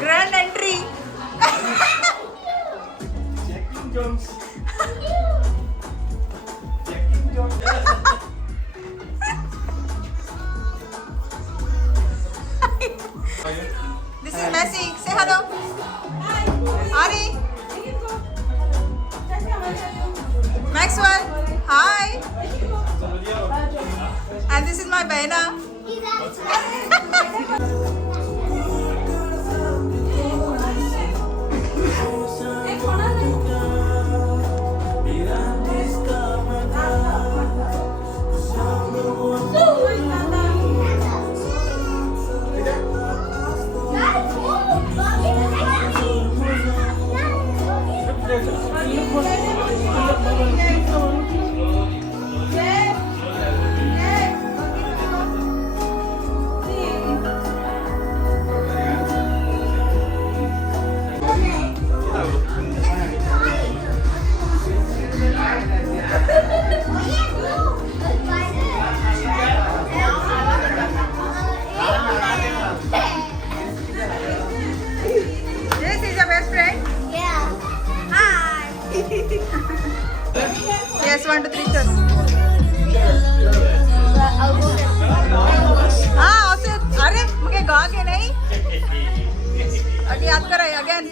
Grand entry This is Messi. Say hello. Ari. Maxwell. Hi. And this is my Behna. Yes, 1, 2, 3, chos. हाँ उसे अरे मुझे गा के नहीं अगे याद करो again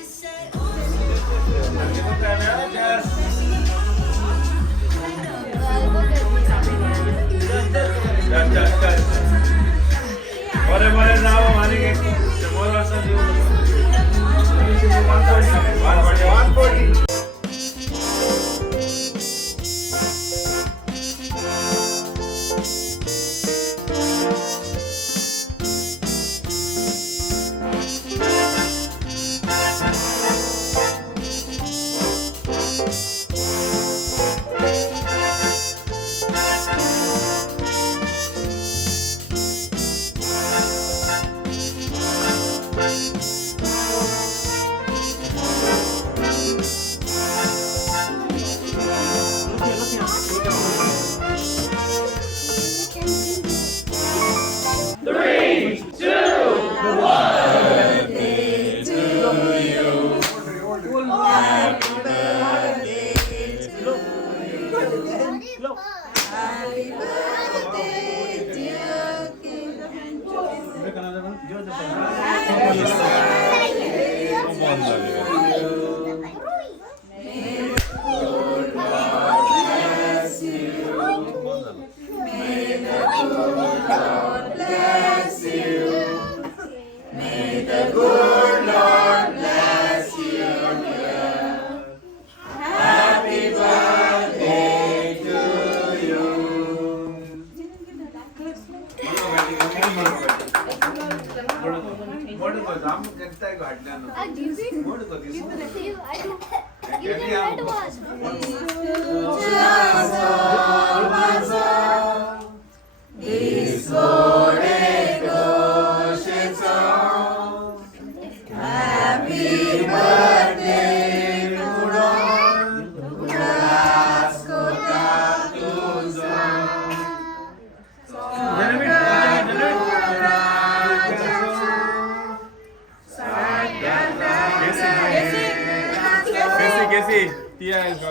Yes.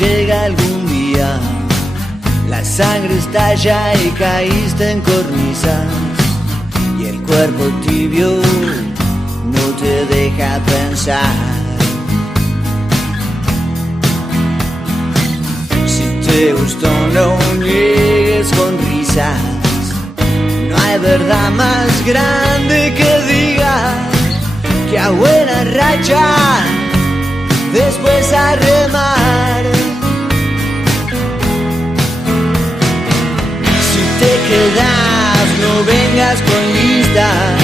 Llega algún día, la sangre estalla y caíste en cornisas, y el cuerpo tibio no te deja pensar. Si te gustó, no niegues con risas, no hay verdad más grande que diga que a buena racha después a remar. Si te quedas, no vengas con listas,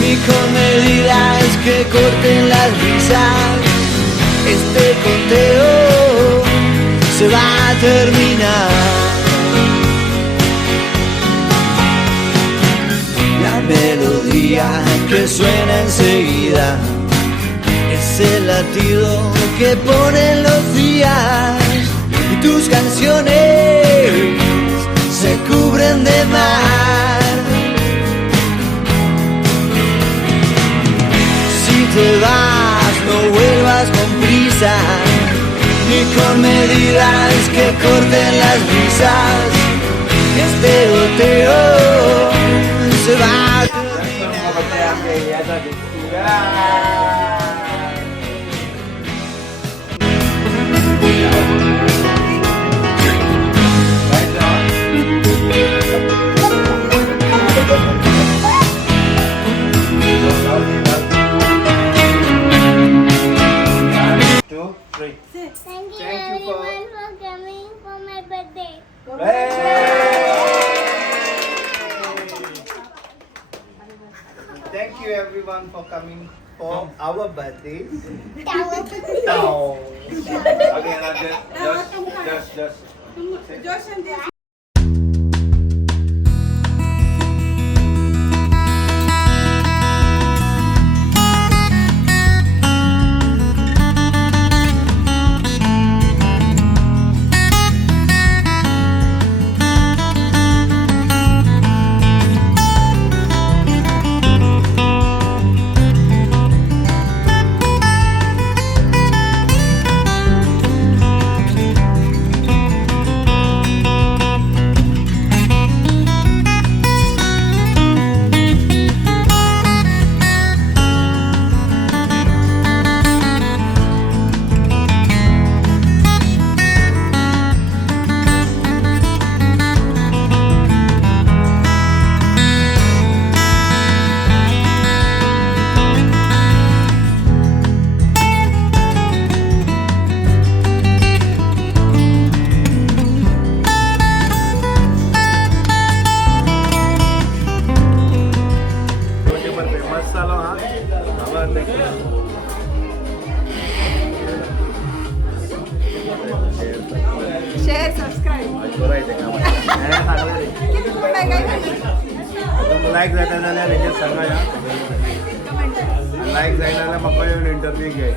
ni con medidas que corten las risas. Este conteo se va a terminar. La melodía que suena enseguida es el latido que ponen los días, y tus canciones se cubren de mar. Si te vas, no vuelvas con prisa, ni con medidas que corten las risas. Este goteo se va a terminar. Thank you everyone for coming for my birthday. Thank you everyone for coming for our birthday. Towel. Now. Okay, now just. Share subscribe like जाता जाल्यार हेजेर सांगा या लायक जायना जाल्यार म्हाका येवन interview घे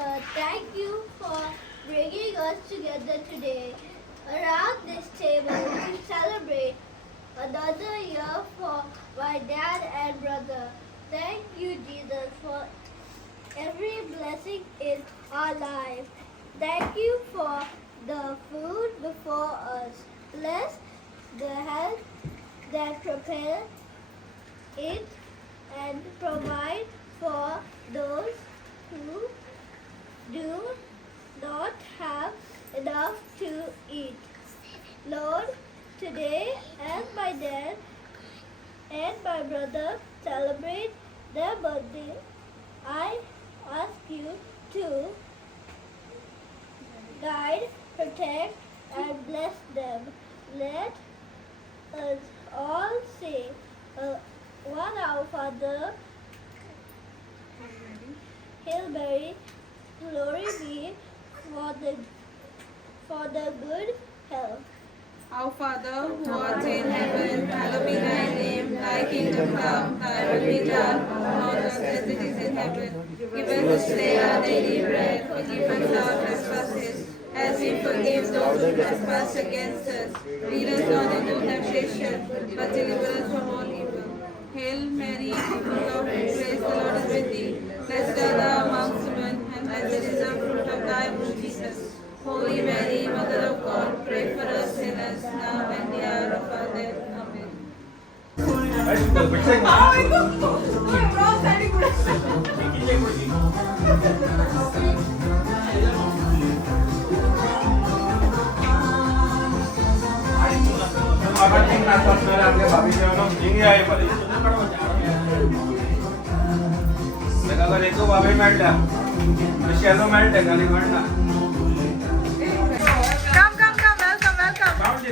Father, thank you for bringing us together today around this table to celebrate another year for my dad and brother. Thank you, Jesus, for every blessing in our life. Thank you for the food before us. Bless the hands that prepare it and provide for those who do not have enough to eat. Lord, today as my dad and my brother celebrate their birthday, I ask you to guide, protect, and bless them. Let us all say one Our Father, Hail Mary, glory be for the good health. Our Father, who art in heaven, hallowed be thy name. Thy kingdom come, thy will be done on earth as it is in heaven. Give us this day our daily bread. Forgive us our trespasses, as we forgive those who trespass against us. Lead us not into temptation, but deliver us from all evil. Hail Mary, full of grace, the Lord is with thee. Blessed art thou amongst women, and blessed is the fruit of thy womb, Jesus. Holy Mary, Mother of God, pray for us sinners, now and the hour of our death. Amen. देखो बाबे मेळटा shallow मेळटा खाली म्हणटा Come, welcome. Count they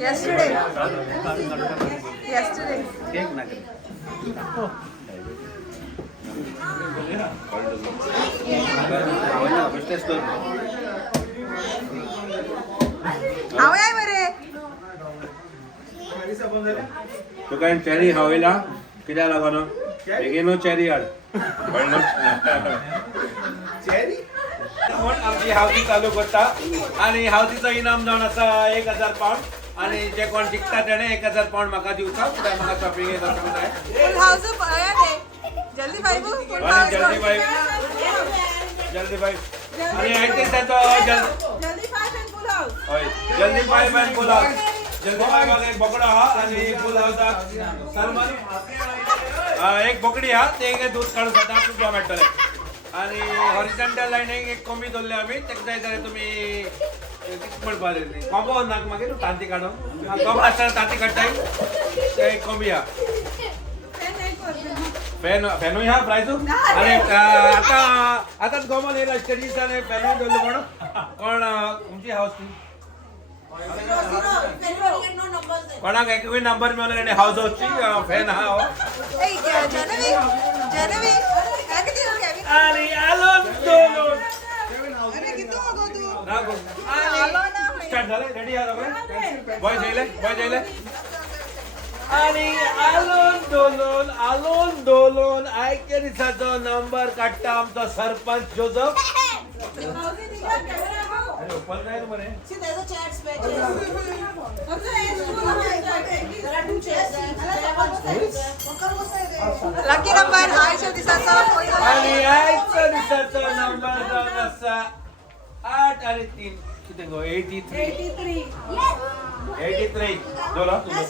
Yesterday. आवय बरे तुका cherry खावयला कित्याक लागून बेगीन चेरी हाड चेरी म्हण आमची हावती चालू करता आणि हावतीचो इनाम जावन आसा 1000 पावंड आणि जे कोण जिखता तेणे 1000 पावंड म्हाका दिवचा कित्याक म्हाका शॉपिंगेक वचूंक जाय फुल हाउस आया रे जल्दी भाई फुल हाउस जल्दी भाई आणि 38 जल्दी 5 and full house. जल्दी 5 आणि फुल हाऊस. जल्दी 5 बघा, एक बोकडा हा आणि फुल हाऊसचा सलमान. एक बोकडी हा ते एक दूध काढून सुद्धा तुमचा मेळटले. आणि हॉरिझॉन्टल लाईन एक कोंबी दवरले आमी तेका जाय जाल्यार तुमी म्हणपा न्ही कोंबो नाक मागीर तांती काडून कोंबो आसतना तांती काडटाय ते एक कोंबी हा. फॅनूय हा प्रायजू. आणि आताच गोमन येयला स्टडीज आणि फॅनूय दवरले म्हणून कोण तुमची हाऊस ती कोणाक एकूय नंबर मेळना आणि हाऊस हाऊसची फॅन हा हो. ए जानवी जानवी काय किती केविन आणि आलोन दोलोन अरे किती मगो तू रागो आलो ना स्टार्ट झाले रेडी आहात आपण बॉय जायले आणि आलोन दोलोन आयके दिसाचो नंबर काडटा आमचो सरपंच जोजफ. अरे ओपन नाही मरे लकी नंबर आयशो दिसाचा आणि आयच्या दिसाचो नंबर जावन आसा 8 आणि 3 किती गो 83 दोला तुझो.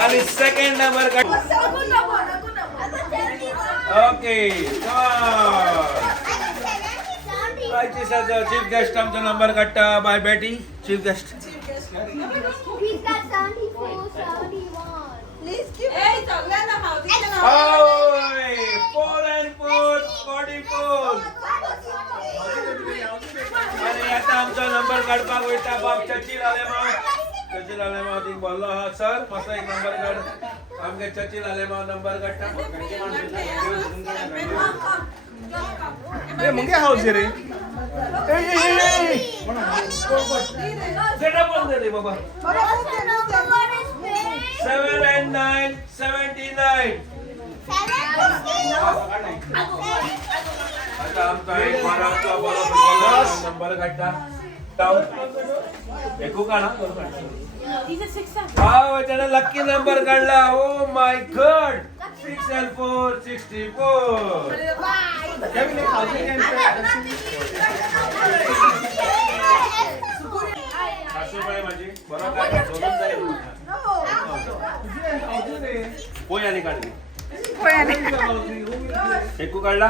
आणि सेकंड नंबर काढ. ओके चीफ गेस्ट आमचा नंबर काढता बाय बेटी chief guest. He's got 74, 71. Please give ओय 4 and 4 44. आणि आता आमचा नंबर काढपाक वयता बाप चची लाले माव ती बोललो हा सर मातसो एक नंबर काढ. आमगे चची लाले माव नंबर काडटा. ए मुंगे हाऊस रे set up on they Baba. What's the number? What is big? 7 and 9 79. आता आमचा एक महाराष्ट्र नंबर काढता एकू काढा. हा त्याने लकी नंबर काढला. Oh my God 6 and 4 64. Kevin एक हाऊस सासूबाई माझी बरोबर काय सोडून जाईल पोय आणि काढली एकू काढला.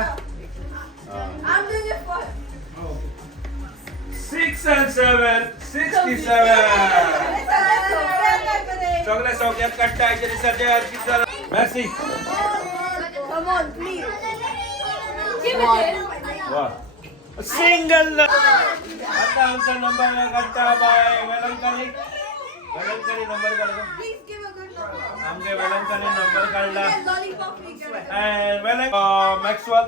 6 and 7 67. सगळे सौख्यात काढता याच्या दिसाचे मॅसी सिंगल. आता आमचा नंबर काढता बाय वेलंकनी नंबर काढतो. आमचे वेलंकनी नंबर काढला. मॅक्सवेल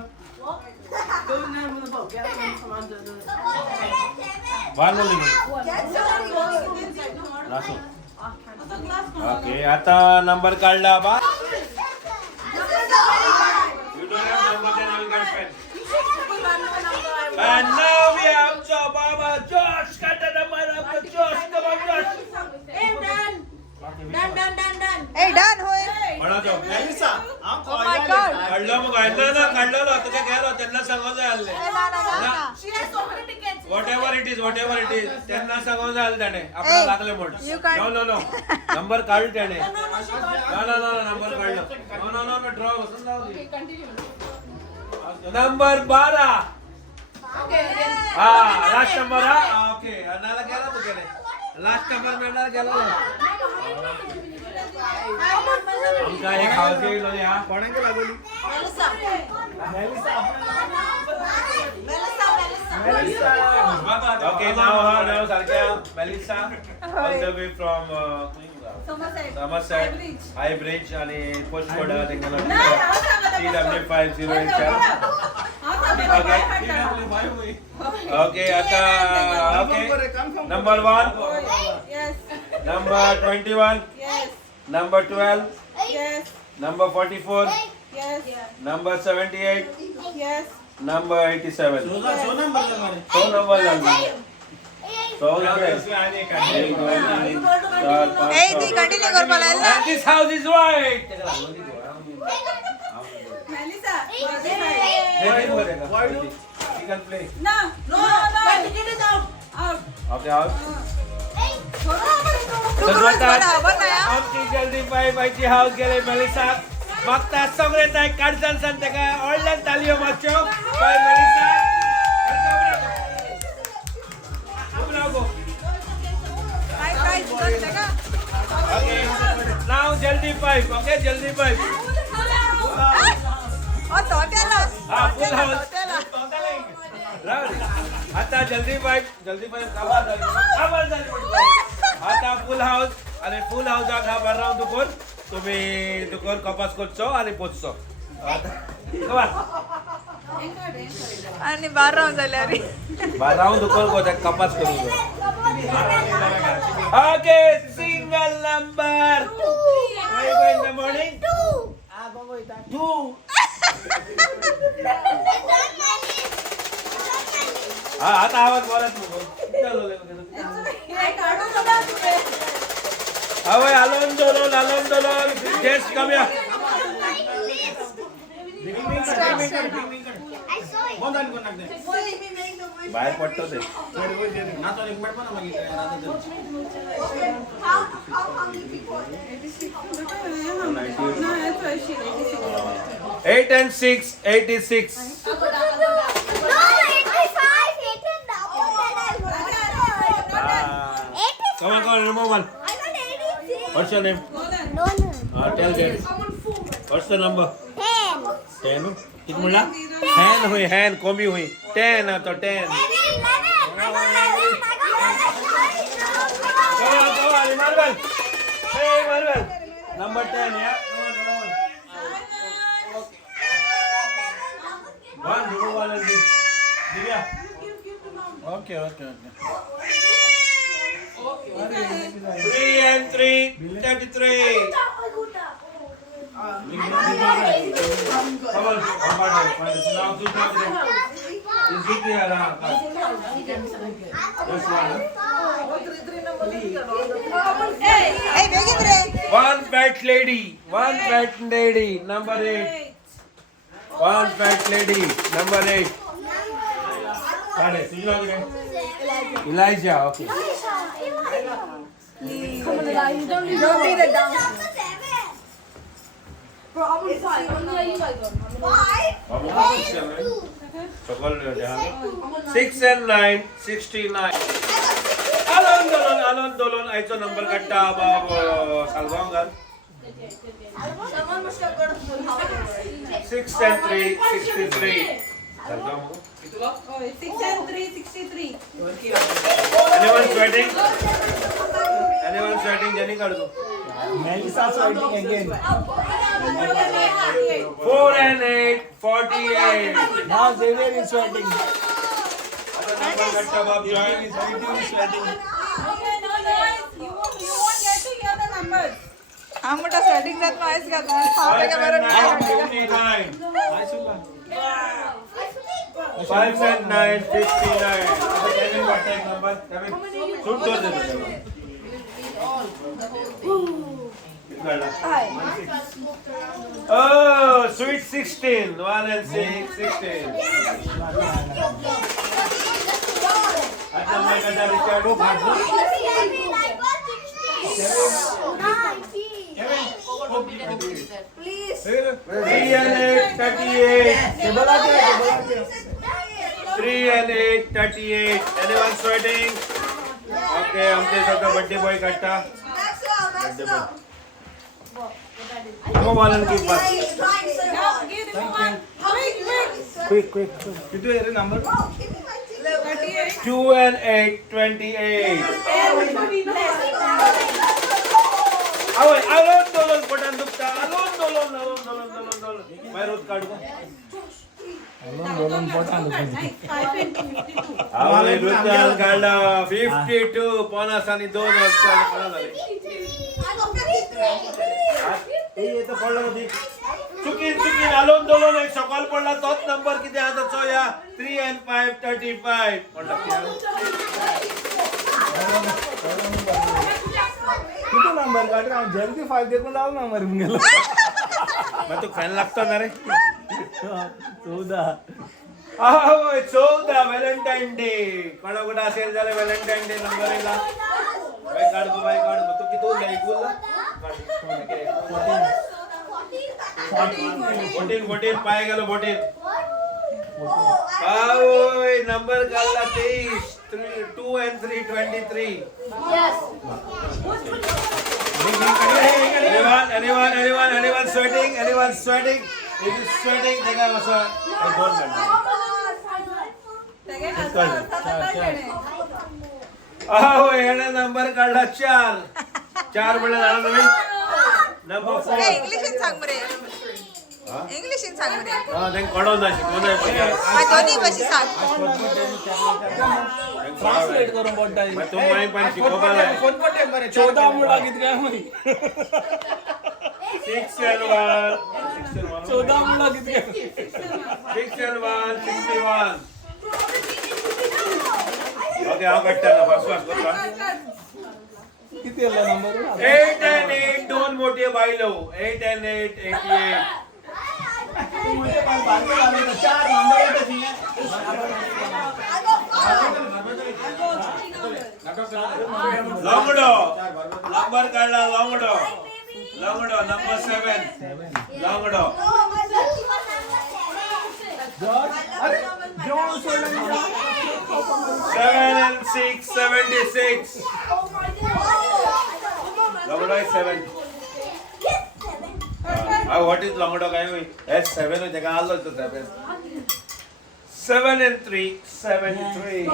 ओके आता नंबर काढला बा. And now we have Baba Josh. Got the number of Josh. Come on, Josh. A done होय म्हणा जाऊ. ओ माय गॉड काढलं मग काढलं ना तुझ्या घ्यायला त्यांना सांगावं जाय आले. Whatever it is त्यांना सांगावं जाय आले त्याने आपल्याला लागले म्हणून. you can't- नो नंबर काढ त्याने. ना नंबर काढलं. नो ड्रॉ बसून जाऊ दे. नंबर 12. हा लास्ट नंबर हा ओके. नाला गेला तू गेले लास्ट नंबर मिळणार गेला. आमचा एक हाऊस येईल हा कोणाक लागली Okay, now Sarkya, Melissa, all the way from Somerset, High Bridge, and postcode TW508. Okay, okay. Number 1, number 21, number 12, number 44, number 78, number 87. So number ए ती कंटिन्यू करपा लायला. And this house is white. can play. No. Out. Okay, out. तू बरं या आमची जल्दी by बाईची house गेले Melissa मागता सगळे ताई काढसान सांगते का ऑनलाईन तालियो माचो बाय मेलिसा काय काय करते का ओके नाउ जल्दी पाइप ओके जल्दी पाइप ओ तोट्याला हा फुल हाऊस तोट्याला आता जल्दी पाइप काबार झाली आता फुल हाऊस आणि फुल हाऊसाक हा भरराव दुकोन तुम्ही दुकोन कपास करचो आणि पोचचो आणि 12 झाल्या रे भरराव दुकोन को कपास करू okay single number where you go in the morning 2 हा आता आवाज बोलत नको Away, alon dolon, just come here. बाहेर पडतो ते No, that's why she 8 and 6 86 come on remove one what's your name tell them what's the number 10 किती म्हणला 10 हुई 10 कमी हुई 10 तो 10 Come on, Marvel. Hey, Marvel. Number 10, yeah? One, remove one and this. Divya. Okay. 3 and 3, 33. Come on, now two more. Is it here? Just one. A begin रे One fat lady, number 8. One fat lady, number 8. Kade, tujhe naam kya? Elijah, okay. don't be the down Chokol 6 and 9, 69. Alon dolon, aito number katta babo salvangal. 6 and 3, 63. Salvam. Oh, 6 and 3, 63. Anyone sweating? Jenny kadu. Melissa sweating again. 4 and 8, 48. Now Xavier is sweating. Number katta bab join is Sweating. Okay, no noise. You won't get to hear the numbers. हा मोठा setting जात नाहीस का तुम्हाला फावले का बरं नाही 59. 5 and 9, 59. Kevin, what take number? Kevin, shoot those numbers. Oh, sweet 16. 1 and 6, 16. At number kada Richard. Please. 3 and 8, 38. 3 and 8, 38. Anyone sweating? Okay, आमचे सगळं बर्थडे बॉय काढता. Come on, and keep us. Now, give them one. Quick. किती आहे रे number? 38. 2 and 8, 28. Alon dolon button दुखता. Alon dolon. बाहेर होत काढू का? Nice. 5 and 52. आवळे रुद्र काढला 52 पन्नास आणि 2 वर्ष ये तो पडला होती चुकीन आलोन दोलन एक सकाळ पडला तोच नंबर किती आता चो या 3 and 5 35 पडला किती नंबर काढ रहा हूं जल्दी 5 देखो लाओ ना मर गेला मैं तो फैन लागतो ना रे 14 अहो 14 व्हॅलेंटाईन डे कोणा कुठं असेल झालं व्हॅलेंटाईन डे नंबर येला बाई काढ गो तू किती बोलला एक बोलला 14 पाय गेलो 14 ओय नंबर काढला 23 2 and 3 23 anyone sweating if you sweating then I was I don't remember अहो याने नंबर काढला 4 म्हणजे झाला नवीन नंबर 4 इंग्लिशीन सांग बरे इंग्लिशीन सांग बरे हा ते कडवून जा शिकवलं आहे दोन्ही भाषी सांग ट्रान्सलेट करून बोलताय मग तो माहिती पण शिकवला आहे 14 मुला किती होई 6 and 1 14 मुला किती 6 and 1 61 ओके हा कट्टा ना फसवास करता किती आला नंबर 8 and 8 दोन मोठे बायलो 8 and 8 88 लॉंगडो नंबर काढला लॉंगडो नंबर 7 लॉंगडो Seven and 6 76 लॉंगडो is 7 what is लॉंगडो काय होई S 7 होते का आलो तो 7 and 3 73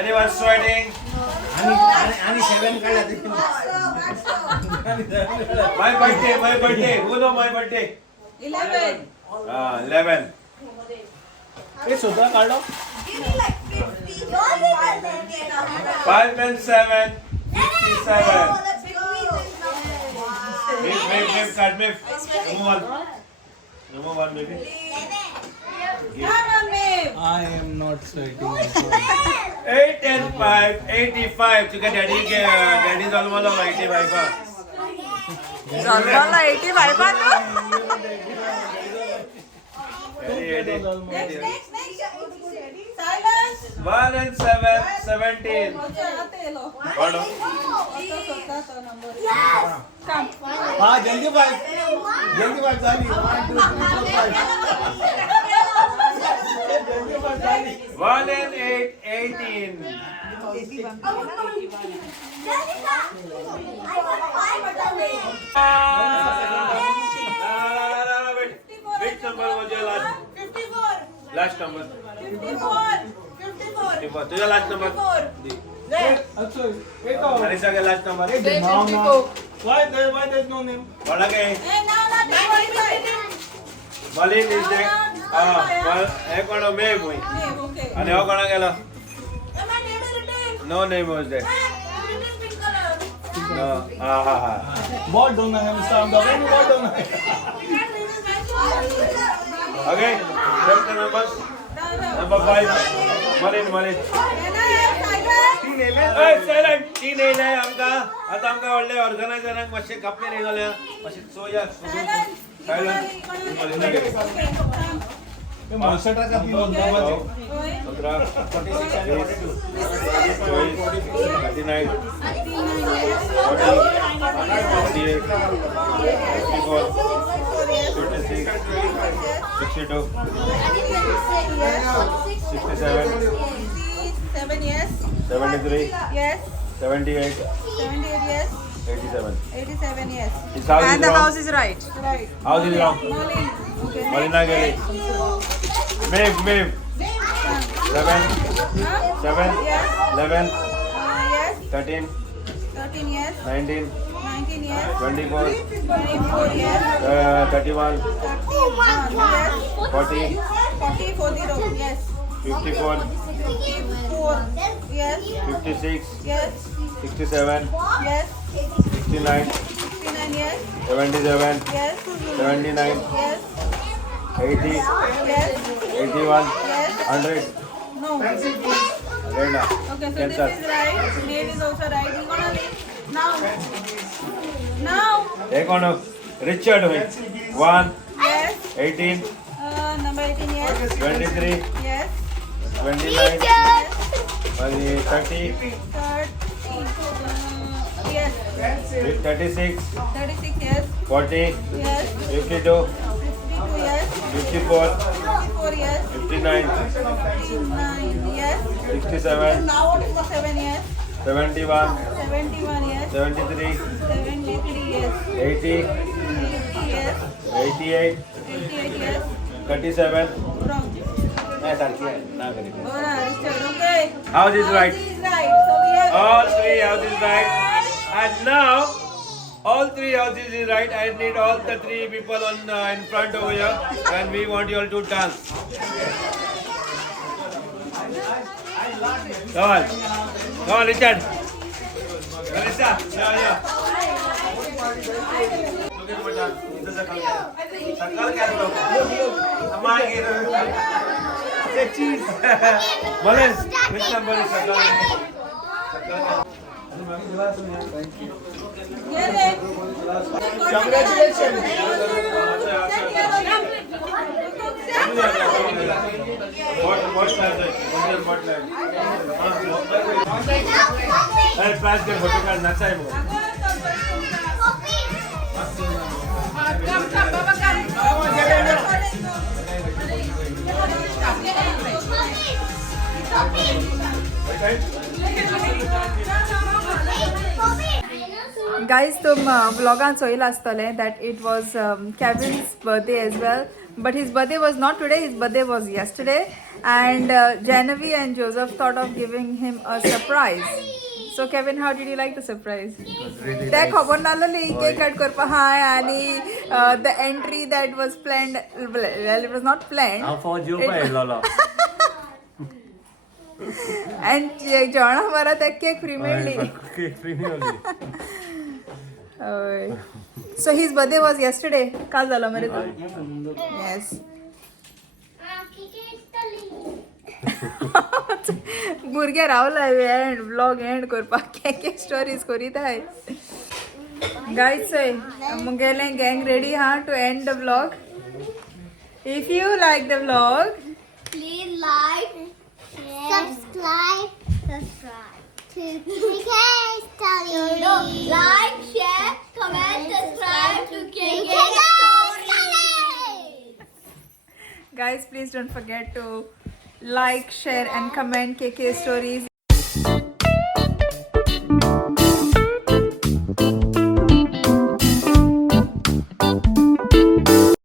anyone sweating आणि 7 काढला my birthday who know my birthday 11. 11 हे सुद्धा काढलो 5 and 7 57 Mif card Mif number 1 maybe Come on, Maeve. I am not sweating 8 and 5 85 तुका daddy जन्मलो 85 जन्माला 85 पण Next. Silence. 1 and 7 17 Okay, ate lo. Pardon? Toto number. हा जल्दी bye झाली 1 2 3 4 5 1 and 8 18 which number was your last number 54 तुझा last number अच्छा एक और हरीशा का last number why there's no name कोणा काय Hey, no, not 95. मलिन is there हे कोण मेव होई Maeve, okay. आणि हो कोणा गेला My name is written. no name was there Written pink color. no ha बहुत दोनों है मिस्टर दबे बहुत दोनों है okay check the numbers number 5 मलिन silent तीन येले आमका आता आमका व्हडले ऑर्गनायझरांक मातशे कापणे निघाल्या मातशे सोया सायलेंट मलिन गेले ये मास्टर का 3 number 17 46 39 62 67 7 yes. 73 Yes. 78 78 yes. 87 87 yes. This house and is the wrong. house is right Right. House is wrong. Molin. Okay. Malina Gali. Maeve. 7 Yes. 11 Yes. 13 13 yes. 19 19 yes. 24 24 yes. 31 31 yes. 40 40 40 yes. 54 54 yes. 56 Yes. 67 Yes. 69 69 yes. 77 Yes. 79 Yes. 80 Yes. 81 Yes. 100 No. Rena. Okay, so Cancel. this is right. Name is also right. We're gonna leave now. Take on Richard. 1 Yes. 18 number 18, yes. 23, Yes. 29, and 30, 30. Yes. 36, 36, yes. 40, Yes. 52, 52, yes. 54, 54, yes. 59, 59, yes. 67, Now what is for 7, yes. 71, 71, yes. 73, 73, yes. 80, 80, yes. 88, 88, yes. 37. Wrong. Alright, okay. House is right. House is right. So we have All three houses right. And now, all three houses is right. I need all the three people on in front over here, and we want you all to dance. Come on, come on, Richard. Melissa, yeah. Look at what this is. Sakal kya lo? Amma cheese. Malas, which number is sakal? get it. What size is it? What size? Hey, pass के photo का नचा है वो. Come, Baba, come. Guys, तुम vlogan soil astale that it was Kevin's birthday as well, but his birthday was not today. His birthday was yesterday, and Janavi and Joseph thought of giving him a surprise. So Kevin, how did you like the surprise? त्या खबर नासली cake cut करपा हाय आणि the entry that was planned, well, it was not planned. And जेवणा बरा त्या cake free मेळ्ळी. So his birthday was yesterday. काल झाला मरे तो. Yes. भुरगे रावला एंड व्लॉग एंड करपाक केके स्टोरीज करीत हाय. Guys, मुगेले गँग रेडी हा to end the vlog. If you like the vlog, Please like, subscribe to KK Stories. Like, share, comment, subscribe to KK Stories. guys, please don't forget to like, share and comment KK Stories.